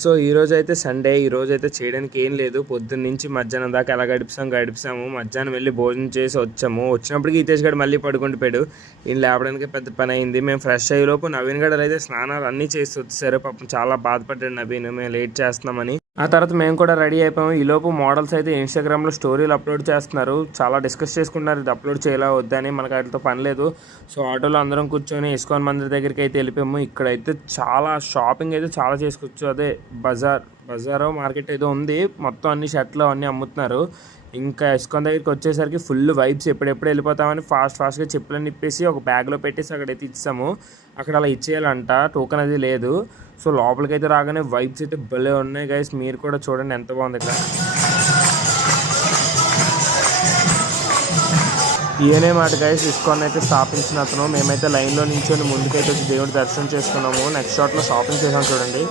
So ఈరోజైతే Sunday. ఈరోజైతే చేయడానికి ఏం లేదు. పొద్దున్నుంచి మధ్యాహ్నం దాకా ఎలా గడిపాము. మధ్యాహ్నం వెళ్ళి భోజనం చేసి వచ్చాము. వచ్చినప్పటికి హితేష్ గడు మళ్ళీ పడుకుండిపోయాడు. ఈయన లేపడానికి పెద్ద పని అయింది. మేము ఫ్రెష్ అయ్యేలోపు నవీన్ గడలు అయితే స్నానాలు అన్నీ చేసి వచ్చేసారు. పాపం చాలా బాధపడ్డాడు నవీన్, మేము లేట్ చేస్తున్నామని. ఆ తర్వాత మేము కూడా రెడీ అయిపోయాము. ఈలోపు మోడల్స్ అయితే ఇన్స్టాగ్రామ్లో స్టోరీలు అప్లోడ్ చేస్తున్నారు. చాలా డిస్కస్ చేసుకుంటున్నారు ఇది అప్లోడ్ చేయాలా వద్దని. మనకు వాటితో పని లేదు. సో ఆటోలో అందరం కూర్చొని ఇస్కాన్ మందిర్ దగ్గరికి అయితే వెళ్ళిపోయాము. ఇక్కడైతే చాలా షాపింగ్ అయితే చాలా చేసుకోవచ్చు. అదే బజారో మార్కెట్ ఏదో ఉంది. మొత్తం అన్ని షర్ట్లు అవన్నీ అమ్ముతున్నారు. ఇంకా ఇస్కాన్ దగ్గరికి వచ్చేసరికి ఫుల్ వైబ్స్. ఎప్పుడెప్పుడు వెళ్ళిపోతామని ఫాస్ట్గా చెప్పులని ఇప్పేసి ఒక బ్యాగ్లో పెట్టేసి అక్కడైతే ఇచ్చాము. అక్కడ అలా ఇచ్చేయాలంట, టోకెన్ అది లేదు. సో లోపలికైతే రాగానే వైబ్స్ అయితే భలే ఉన్నాయి గైస్. మీరు కూడా చూడండి ఎంత బాగుంది ఇక్కడ. ఈయనే మాట గైస్ ఇస్కాన్ అయితే స్థాపించిన అతను. మేమైతే లైన్లో నించొని ముందుకైతే వచ్చి దేవుడి దర్శనం చేసుకున్నాము. నెక్స్ట్ షాట్లో షాపింగ్ చేసాం చూడండి.